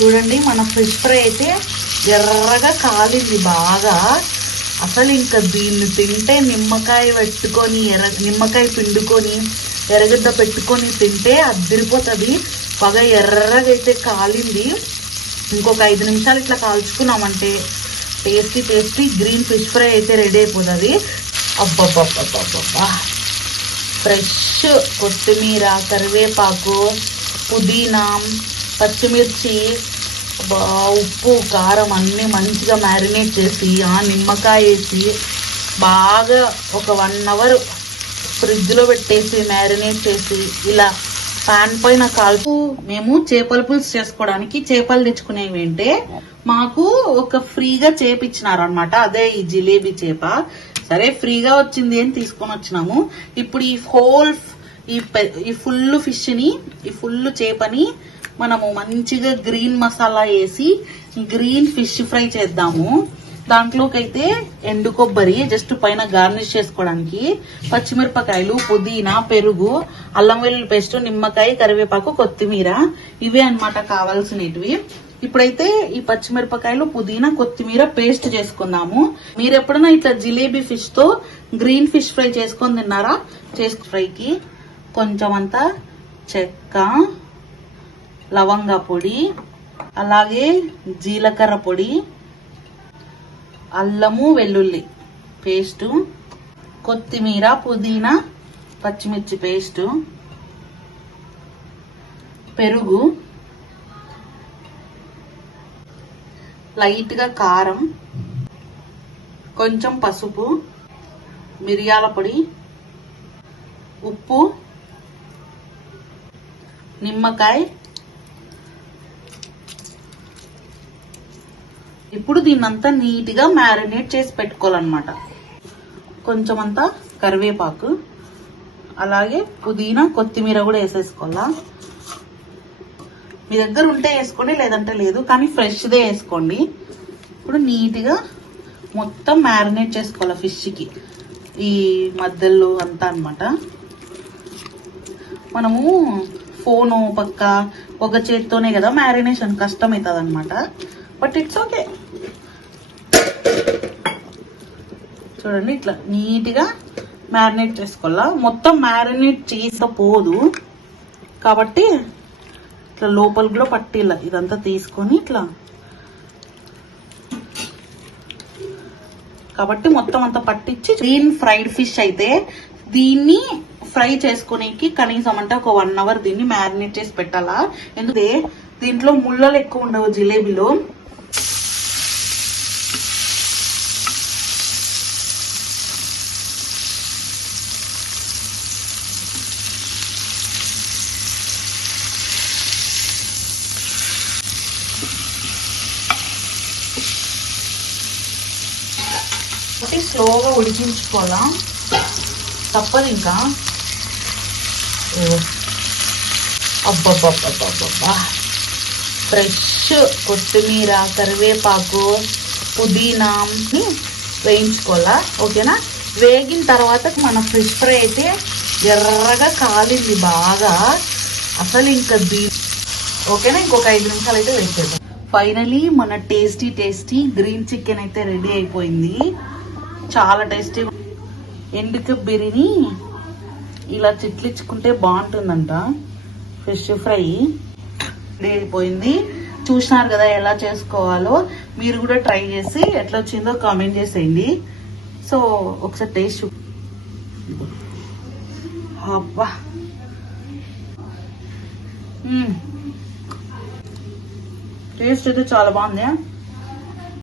చూడండి మన fish fry అయితే ఎర్రగా కాలింది బాగా. అసలు ఇంకా దీన్ని తింటే నిమ్మకాయ పెట్టుకొని ఎర్ర నిమ్మకాయ పిండుకొని ఎర్రగడ్డ పెట్టుకొని తింటే అద్దరిపోతుంది. బాగా ఎర్రగా అయితే కాలింది. ఇంకొక ఐదు నిమిషాలు ఇట్లా కాల్చుకున్నామంటే tasty tasty green fish fry అయితే రెడీ అయిపోతుంది. అబ్బబ్బబ్బబ్బబ్బా ఫ్రెష్ కొత్తిమీర కరివేపాకు పుదీనా పచ్చిమిర్చి ఉప్పు కారం అన్నీ మంచిగా మ్యారినేట్ చేసి ఆ నిమ్మకాయ వేసి బాగా ఒక వన్ అవర్ ఫ్రిడ్జ్లో పెట్టేసి మ్యారినేట్ చేసి ఇలా పాన్ పైన కాల్పు మేము చేపల పులుసు చేసుకోవడానికి చేపలు తెచ్చుకునేవి అంటే మాకు ఒక ఫ్రీగా చేపిచ్చినారు అనమాట అదే ఈ జిలేబీ చేప. సరే ఫ్రీగా వచ్చింది అని తీసుకొని వచ్చినాము. ఇప్పుడు ఈ హోల్ ఈ ఈ ఫుల్ ఫిష్ని ఈ ఫుల్ చేపని మనము మంచిగా గ్రీన్ మసాలా వేసి గ్రీన్ ఫిష్ ఫ్రై చేద్దాము. దాంట్లోకైతే ఎండు కొబ్బరి జస్ట్ పైన గార్నిష్ చేసుకోవడానికి పచ్చిమిరపకాయలు పుదీనా పెరుగు అల్లం వెల్లుల్లి పేస్ట్ నిమ్మకాయ కరివేపాకు కొత్తిమీర ఇవే అన్నమాట కావాల్సినవి. ఇప్పుడైతే ఈ పచ్చిమిరపకాయలు పుదీనా కొత్తిమీర పేస్ట్ చేసుకుందాము. మీరు ఎప్పుడైనా ఇట్లా జిలేబీ ఫిష్తో గ్రీన్ ఫిష్ ఫ్రై చేసుకొని తిన్నారా? చేసు ఫ్రైకి కొంచెం అంతా చెక్క. లవంగ పొడి అలాగే జీలకర్ర పొడి అల్లము వెల్లుల్లి పేస్టు కొత్తిమీర పుదీనా పచ్చిమిర్చి పేస్టు పెరుగు లైట్గా కారం కొంచెం పసుపు మిరియాల పొడి ఉప్పు నిమ్మకాయ ఇప్పుడు దీన్నంతా నీట్గా మ్యారినేట్ చేసి పెట్టుకోవాలన్నమాట. కొంచెం అంతా కరివేపాకు అలాగే పుదీనా కొత్తిమీర కూడా వేసేసుకోవాలా? మీ దగ్గర ఉంటే వేసుకోండి లేదంటే లేదు కానీ ఫ్రెష్దే వేసుకోండి. ఇప్పుడు నీట్గా మొత్తం మ్యారినేట్ చేసుకోవాలి ఫిష్కి. ఈ మధ్యలో అంతా అన్నమాట. మనము ఫోను పక్క ఒక చేత్తోనే కదా మ్యారినేషన్ కష్టం అవుతుంది అనమాట బట్ ఇట్స్ ఓకే. చూడండి ఇట్లా నీట్గా మ్యారినేట్ చేసుకోవాలా? మొత్తం మ్యారినేట్ చేసపోదు కాబట్టి ఇట్లా లోపల కూడా పట్టిల్ల ఇదంతా తీసుకొని ఇట్లా. కాబట్టి మొత్తం అంతా పట్టించి గ్రీన్ ఫ్రైడ్ ఫిష్ అయితే దీన్ని ఫ్రై చేసుకునేకి కనీసం అంటే ఒక వన్ అవర్ దీన్ని మ్యారినేట్ చేసి పెట్టాలా? ఎందుకంటే దీంట్లో ముళ్ళలు ఎక్కువ ఉండవు జిలేబీలో. కాబట్టి స్లోగా ఉడికించుకోవాలా తప్పదు ఇంకా. అబ్బబ్బబ్బబ్బబ్బా ఫ్రెష్ కొత్తిమీర కరివేపాకు పుదీనాని వేయించుకోవాలా? ఓకేనా? వేగిన తర్వాత మన ఫిష్ ఫ్రై అయితే ఎర్రగా కాలింది బాగా. అసలు ఇంకా దీ ఓకేనా? ఇంకొక ఐదు నిమిషాలు అయితే వేసేద్దాం ఫైనలీ మన టేస్టీ టేస్టీ గ్రీన్ చికెన్ అయితే రెడీ అయిపోయింది. చాలా టేస్టీగా ఎండుక బిర్యానీ ఇలా చిట్లిచ్చుకుంటే బాగుంటుందంట. ఫిష్ ఫ్రై లేడిపోయింది చూసినారు కదా ఎలా చేసుకోవాలో. మీరు కూడా ట్రై చేసి ఎట్లా వచ్చిందో కామెంట్ చేసేయండి. సో ఒకసారి టేస్ట్ అబ్బా. Hmm. టేస్ట్ అయితే చాలా బాగుంది